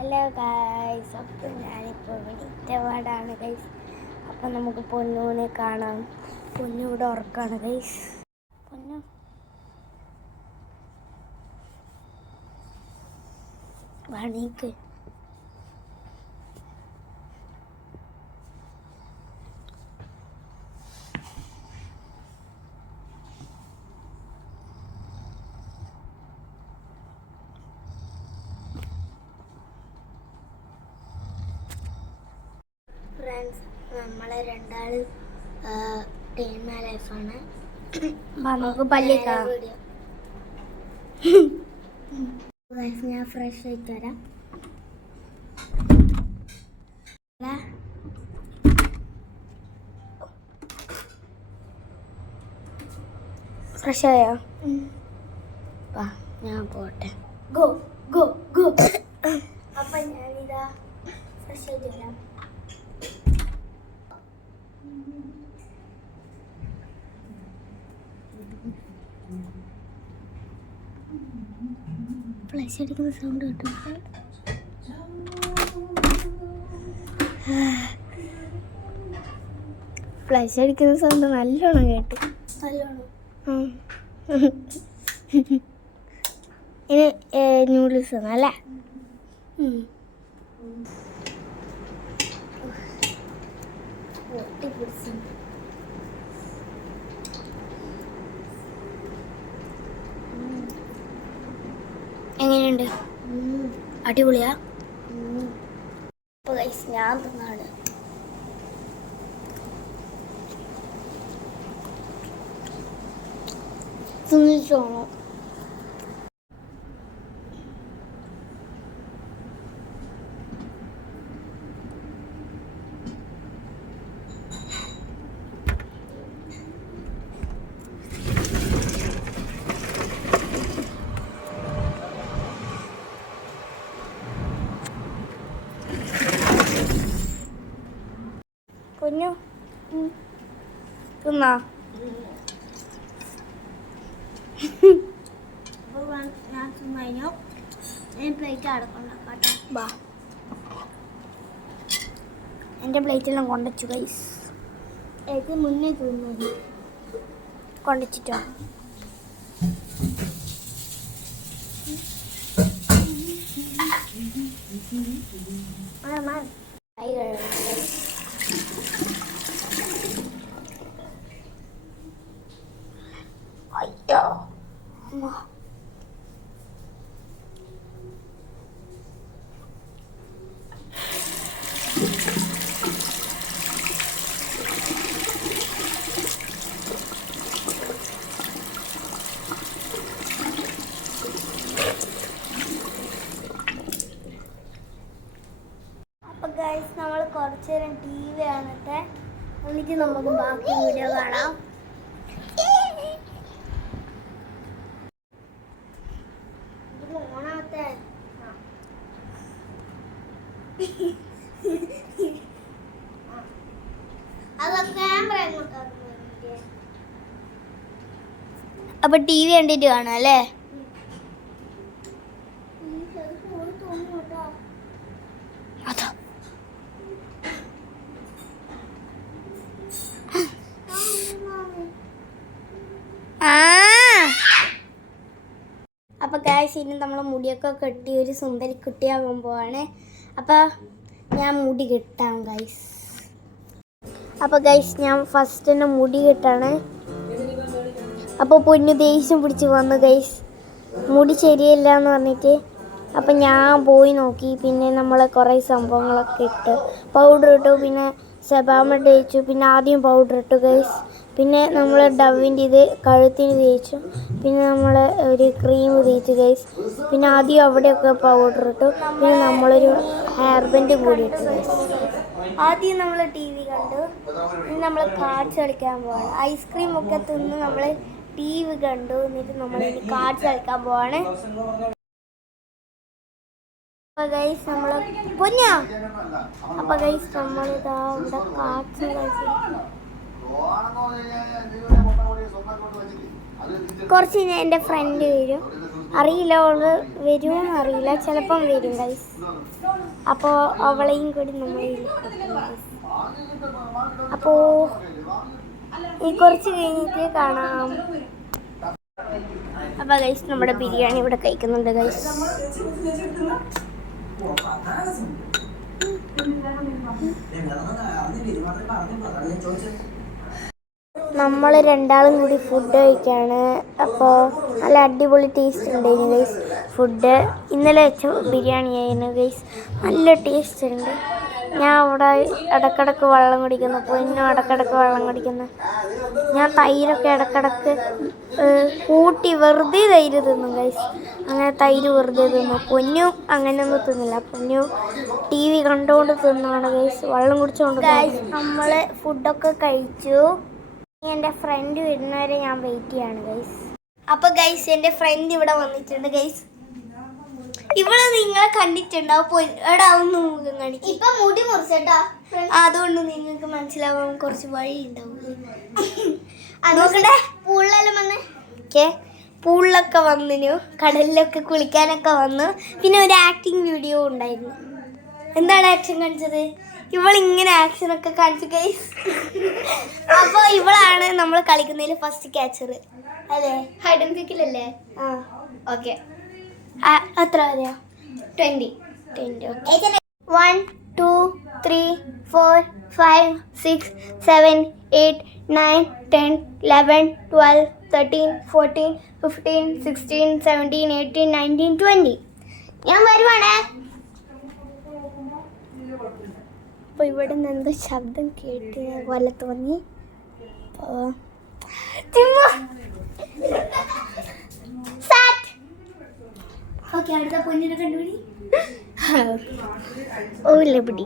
Hello guys, അപ്പം ഞാനിപ്പോൾ വിളിച്ചപാടാണ് guys. അപ്പം നമുക്ക് പൊന്നൂനെ കാണാം. പൊന്നു ഇവിടെ ഉറക്കാണ് ഗൈസ്. പൊന്നു പണിക്ക് ഫ്രണ്ട്സ്, നമ്മളെ രണ്ടാൾ ടീം ലൈഫാണ്. നമുക്ക് പള്ളിക്കാം. ഞാൻ ഫ്രഷ് ആയിട്ട് വരാം. ഫ്രഷ് ആയോ? ഞാൻ പോട്ടെ. Go go go. അപ്പം ഞാനിതാ ഫ്രഷ് ആയിട്ട് വരാം. ഫ്ലഷ് അടിക്കുന്ന സൗണ്ട് കേട്ടോ. ഫ്ലഷ് അടിക്കുന്ന സൗണ്ട് നല്ലോണം കേട്ടു. ഇനി നൂഡിൽസ് അല്ലേ? എങ്ങനെയുണ്ട്? അടിപൊളിയാ. ഞാൻ തിന്നാണ്. തിന്നിച്ചോണോ? കുഞ്ഞു തിന്നാ? ഞാൻ തിന്നു. പ്ലേറ്റ് അടക്കണ്ടാക്കാട്ടോ. ബാ, എൻ്റെ പ്ലേറ്റെല്ലാം കൊണ്ടുവച്ചു ഗൈസ്. എനിക്ക് മുന്നേ തിന്നു കൊണ്ടുവച്ചിട്ടോ. അയ്യോ അപ്പം ഗൈസ്, നമ്മൾ കുറച്ച് നേരം TV കാണട്ടെ. എന്നിട്ട് നമുക്ക് ബാക്കി വീഡിയോ കാണാം. അപ്പൊ TV കണ്ടിട്ട് കാണാം അല്ലേ? അതോ അപ്പൊ ഗൈസ്, ഇനി നമ്മൾ മുടിയൊക്കെ കെട്ടി ഒരു സുന്ദരി കുട്ടിയാകാൻ പോവാണ്. അപ്പൊ ഞാൻ മുടി കെട്ടാം ഗൈസ്. അപ്പൊ ഗൈസ്, ഞാൻ ഫസ്റ്റ് തന്നെ മുടി കെട്ടാണ്. അപ്പോൾ പൊന്നു ദേഷ്യം പിടിച്ച് വന്നു ഗൈസ്, മുടി ശരിയല്ല എന്ന് പറഞ്ഞിട്ട്. അപ്പം ഞാൻ പോയി നോക്കി. പിന്നെ നമ്മൾ കുറേ സംഭവങ്ങളൊക്കെ ഇട്ട് പൗഡർ ഇട്ടു. പിന്നെ സെബാമെഡ് തേച്ചു. പിന്നെ ആദ്യം പൗഡർ ഇട്ടു ഗൈസ്. പിന്നെ നമ്മൾ ഡവിൻ്റെ ഇത് കഴുത്തിന് തേച്ചു. പിന്നെ നമ്മൾ ഒരു ക്രീം തേച്ചു ഗൈസ്. പിന്നെ ആദ്യം അവിടെയൊക്കെ പൗഡർ ഇട്ടു. പിന്നെ നമ്മളൊരു ഹെയർ ബാൻഡ് കൂടി ഇട്ടു ഗൈസ്. ആദ്യം നമ്മൾ TV കണ്ടു. പിന്നെ നമ്മൾ കാർഡ്സ് കളിക്കാൻ പോവാണ്. ഐസ്ക്രീം ഒക്കെ തിന്ന് നമ്മൾ TV കണ്ടു. എന്നിട്ട് നമ്മൾ ഇനി കാർഡ്സ് കളിക്കാൻ പോവാണ്. അപ്പോൾ ഗൈസ്, നമ്മൾ പൊന്നാ. അപ്പോൾ ഗൈസ്, നമ്മളിതാ ഇവിടെ കാർഡ്സ് കളിച്ചു. കുറച്ച് കഴിഞ്ഞാൽ എൻ്റെ ഫ്രണ്ട് വരും. അറിയില്ല, അവള് വരുമോന്ന് അറിയില്ല, ചിലപ്പം വരും ഗൈസ്. അപ്പോൾ അവളെയും കൂടി നമ്മൾ അപ്പോൾ ഈ കുറച്ച് കഴിഞ്ഞിട്ട് കാണാം. അപ്പോൾ ഗൈസ് നമ്മുടെ ബിരിയാണി ഇവിടെ കഴിക്കുന്നുണ്ട് ഗൈസ്. നമ്മൾ രണ്ടാളും കൂടി ഫുഡ് കഴിക്കുകയാണ്. അപ്പോൾ നല്ല അടിപൊളി ടേസ്റ്റ് ഉണ്ടായിരുന്നു ഗൈസ് ഫുഡ്. ഇന്നലെ വെച്ച ബിരിയാണി ആയിരുന്നു ഗൈസ്, നല്ല ടേസ്റ്റ് ഉണ്ട്. ഞാൻ അവിടെ ഇടക്കിടക്ക് വെള്ളം കുടിക്കുന്നു, പൊന്നും ഇടക്കിടക്ക് വെള്ളം കുടിക്കുന്നു. ഞാൻ തൈരൊക്കെ ഇടക്കിടക്ക് കൂട്ടി വെറുതെ തൈര് തിന്നും ഗൈസ്. അങ്ങനെ തൈര് വെറുതെ തിന്നു. പൊന്നു അങ്ങനെയൊന്നും തിന്നില്ല, പൊന്നു ടി വി കണ്ടുകൊണ്ട് തിന്നാണ് ഗൈസ്, വെള്ളം കുടിച്ചുകൊണ്ട്. ഗൈസ് നമ്മൾ ഫുഡൊക്കെ കഴിച്ചു. എൻ്റെ ഫ്രണ്ട് വരുന്നവരെ ഞാൻ വെയിറ്റ് ചെയ്യാണ് ഗൈസ്. അപ്പോൾ ഗൈസ് എൻ്റെ ഫ്രണ്ട് ഇവിടെ വന്നിട്ടുണ്ട് ഗൈസ്. ഇവിടെ നിങ്ങളെ കണ്ടിട്ടുണ്ടാവും. എടാ ഒന്ന് മുഖം കാണിക്കും. ഇപ്പൊ മുടി മുറിച്ചേട്ടാ, അതുകൊണ്ട് നിങ്ങൾക്ക് മനസ്സിലാവാൻ കുറച്ച് വഴി ഉണ്ടാവും. പൂളിലൊക്കെ വന്നിനു, കടലിലൊക്കെ കുളിക്കാനൊക്കെ വന്നു. പിന്നെ ഒരു ആക്ടിങ് വീഡിയോ ഉണ്ടായിരുന്നു. എന്താണ് ആക്ഷൻ കാണിച്ചത്? ഇവളിങ്ങനെ ആക്ഷനൊക്കെ കാണിച്ചു ഗൈസ്. അപ്പോൾ ഇവളാണ് നമ്മൾ കളിക്കുന്നതിൽ ഫസ്റ്റ് ക്യാച്ചർ അല്ലേ? ഹൈഡ് ആൻഡ് സീക്കിലല്ലേ? ആ ഓക്കെ. എത്ര വരെയാ? 20. 1 2 3 4 5 6 7 8 9 10 11 12 13 14 15 16 17 18 19 20. ഞാൻ വരുവാണേ. അപ്പോൾ ഇവിടെ നിന്ന് എന്തോ ശബ്ദം കേട്ട് പോലെ തോന്നി. ഓക്കെ, അടുത്ത പൊന്നിനെ കണ്ടുപിടി. ഓല പിടി.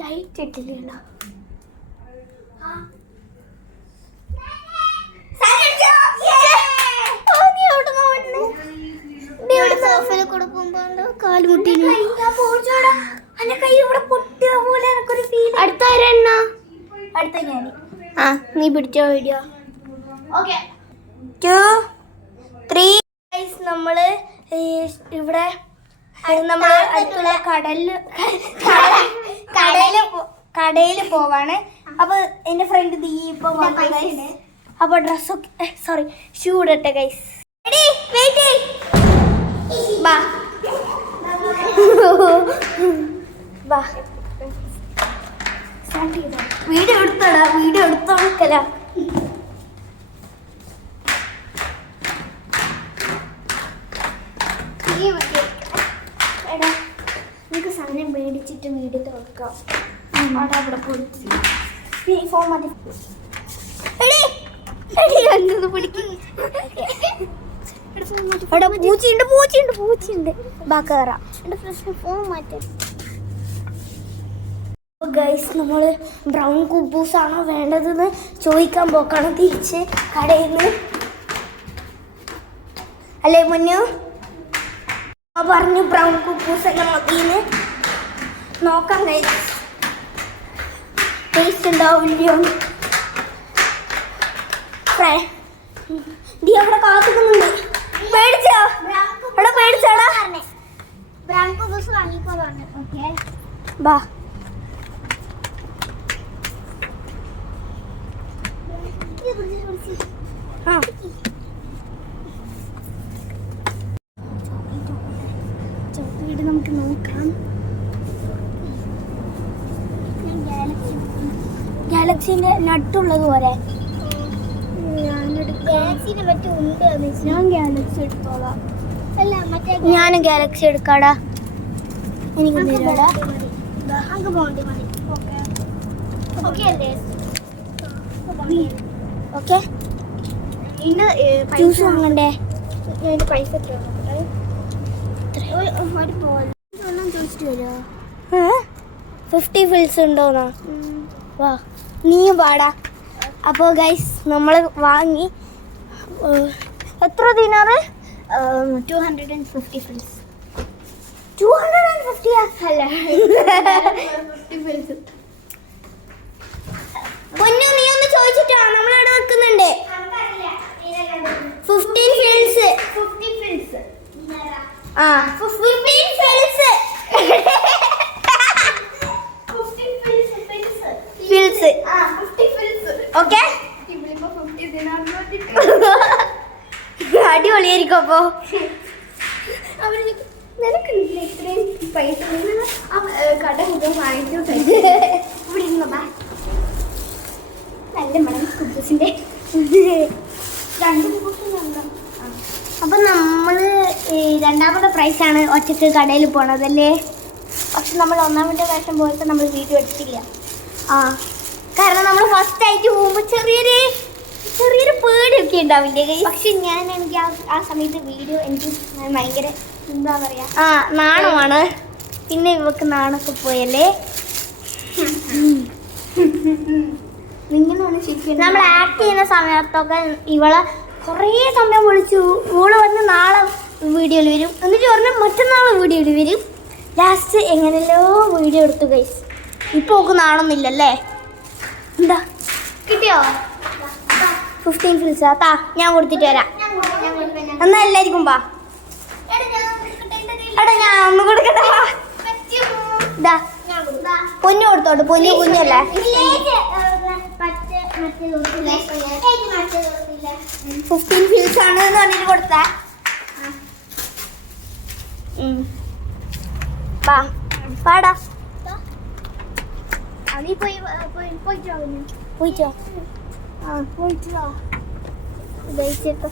ലൈറ്റ് ഇട്ടില്ല. അടുത്ത ഞാൻ. ആ നീ പിടിച്ചോ വീഡിയോ. ഓക്കെ 2 3. നമ്മൾ ഇവിടെ നമ്മൾ അടുത്തുള്ള കടയിൽ പോവാണ്. അപ്പോൾ എൻ്റെ ഫ്രണ്ട് ദീപ വന്നു. അപ്പോൾ ഡ്രസ്സൊക്കെ ഷൂ ഇടട്ടെ ഗൈസ്. ബാ ബാ വീഡിയോ എടുത്തോടാ, വീഡിയോ എടുത്തോക്കല. എടാ നമുക്ക് സാധനം മേടിച്ചിട്ട് വീഡിയോ തുറക്കാം. അവിടെ അവിടെ പോയി ഫോൺ മതി. അവിടെ പൂച്ചയുണ്ട്. ബാ കയറാം. എൻ്റെ പ്രശ്നം ഫോൺ മാറ്റാം. ഗൈസ് നമ്മൾ ബ്രൗൺ കുബൂസാണോ വേണ്ടതെന്ന് ചോദിക്കാൻ പോക്കാണ് തിരിച്ച് കടയിൽ നിന്ന്. അല്ലേ മുന്നു? പറഞ്ഞു ബ്രൗൺ കുബൂസ് എല്ലാം മതിന്ന്. നോക്കാം ഗൈസ്, ടേസ്റ്റ് ഉണ്ടാവില്ലയോ. ഡി അവിടെ കാത്തുക്കുന്നുണ്ട്. പേടിച്ചോ? അവിടെ പേടിച്ചോടാ. ബ്രൗൺ കുബൂസ് വാങ്ങിക്കോളാണ്. ഓക്കെ ബാ. ചോക്ലേറ്റ് നമുക്ക് നോക്കാം. ഗാലക്സിന്റെ നട്ടുള്ളത് പോലെ ഞാൻ ഗാലക്സി എടുത്തോളാം. ഞാനും ഗാലക്സി എടുക്കാടാ. എനിക്ക് തരാടാ. ഓക്കെ ജ്യൂസ് വാങ്ങണ്ടേ? പൈസ 50 ഫിൽസ് ഉണ്ടോന്നാ? വാ നീയും പാടാ. അപ്പോൾ ഗൈസ് നമ്മൾ വാങ്ങി. എത്ര ദിനാറ്? 250 ഫിൽസ്. 250 അല്ല 50 ഫിൽസ്. പൊന്നു നീ ഒന്ന് ചോദിച്ചു ചോദിച്ചിട്ടോ നമ്മളിവിടെ വെക്കുന്നുണ്ട് 15 ഫിൽസ് ആ 15 ഫിൽസ് ഫിൽസ് ഓക്കെ അടിപൊളിയായിരിക്കും അപ്പോ നിനക്കില്ല ഇത്രയും പൈസ കട മുഴുവൻ വാങ്ങിച്ചു ഇവിടെ ഇരുന്നോ നല്ല മണം കുബൂസിന്റെ 2 കുബൂസ്. അപ്പൊ നമ്മള് രണ്ടാമത്തെ പ്രൈസാണ് ഒറ്റക്ക് കടയിൽ പോണതല്ലേ. പക്ഷെ നമ്മൾ ഒന്നാമത്തെ പ്രാവശ്യം പോയപ്പോൾ നമ്മൾ വീഡിയോ എടുത്തില്ല. ആ കാരണം നമ്മൾ ഫസ്റ്റ് ആയിട്ട് പോകുമ്പോൾ ചെറിയൊരു പേടിയൊക്കെ ഉണ്ടാവില്ലേ. പക്ഷെ എനിക്ക് ആ സമയത്ത് വീഡിയോ എനിക്ക് ഭയങ്കര എന്താ പറയാ നാണമാണ്. പിന്നെ ഇവക്ക് നാണൊക്കെ പോയല്ലേ. നിങ്ങളാണ് ശരിക്കും നമ്മൾ ആക്ട് ചെയ്യുന്ന സമയത്തൊക്കെ ഇവളെ കുറേ സമയം വിളിച്ചു. ഇവള് വന്ന് നാളെ വീഡിയോയിൽ വരും, എന്നിട്ട് പറഞ്ഞാൽ മറ്റന്നാൾ വീഡിയോയിൽ വരും. ലാസ്റ്റ് എങ്ങനെയല്ലോ വീഡിയോ എടുത്തു ഗൈസ്. ഇപ്പോൾ ഒക്കെ നാണൊന്നുമില്ലല്ലേ. എന്താ കിട്ടിയോ 15 ഫിൽസ് താ, ഞാൻ കൊടുത്തിട്ട് വരാം. എന്നാ എല്ലാവർക്കും പാ. എടാ ഞാൻ ഒന്ന് കൊടുക്കട്ടെ. ഇതാ പൊന്നു കൊടുത്തോട്ട്. പൊന്നല്ലേ 15 ഫിൽസ് ആണ് എന്ന് പറഞ്ഞിട്ട് കൊടുത്ത. പാടാ നീ പോയിട്ടോ പോയിച്ചോ. പോയിട്ടോ ഉപയോഗിച്ചിട്ടോ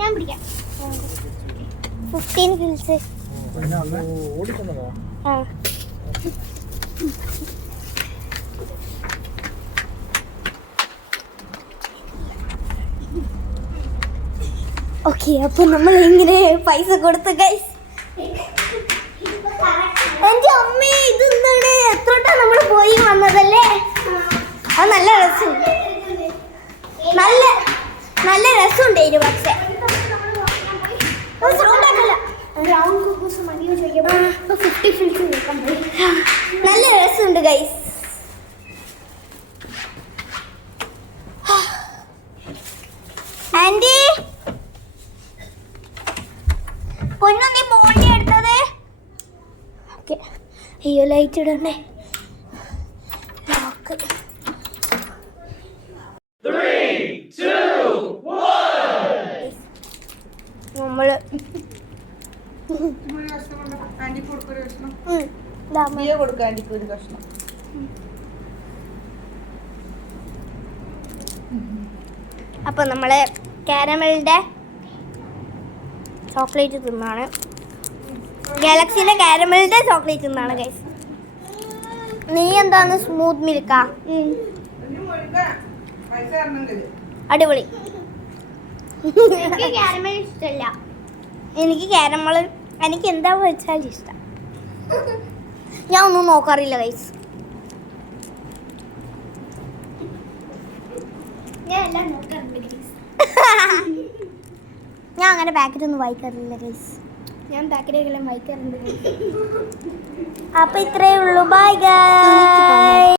ഞാൻ പിടിക്കാം 15 ഫിൽസ്. ആ ഓക്കെ, അപ്പൊ നമ്മൾ എങ്ങനെ പൈസ കൊടുത്തു ഗൈസ്. എന്റെ അമ്മേ, ഇത് എന്താണ്? എത്രോട്ടാ നമ്മൾ പോയി വന്നതല്ലേ. അത് നല്ല രസമുണ്ട്, നല്ല രസമുണ്ടായിരുന്നു. പക്ഷെ നല്ല രസമുണ്ട് ഗൈസ്. ആന്റി പൊന്നു നീ ബോണ്ടി എടുത്തത്. ഓക്കെ, അയ്യോ ലൈറ്റ് ഇടണ്ടേ. ലോക്ക്. 3, 2, 1. നമ്മള് അപ്പൊ നമ്മള് കാരമലിന്റെ ചോക്ലേറ്റ് തിന്നാണ്. ഗാലക്സിന്റെ കാരമലിന്റെ ചോക്ലേറ്റ് തിന്നാണ് ഗൈസ്. നീ എന്താണ് സ്മൂത്ത് മിൽക്കാ? അടിപൊളി. കാരമൽ ഇഷ്ടമല്ല. എനിക്ക് കാരമൽ എനിക്ക് എന്താ വെച്ചാൽ ഇഷ്ടം. ഞാൻ ഒന്നും നോക്കാറില്ല ഗൈസ്. ഞാൻ എല്ലാം നോക്കാറുണ്ട്. ഞാൻ അങ്ങനെ പാക്കറ്റ് ഒന്നും വായിക്കാറില്ല ഗൈസ്. ഞാൻ പാക്കറ്റെല്ലാം വായിക്കാറുണ്ട്. അപ്പൊ ഇത്രയേ ഉള്ളൂ. Bye guys.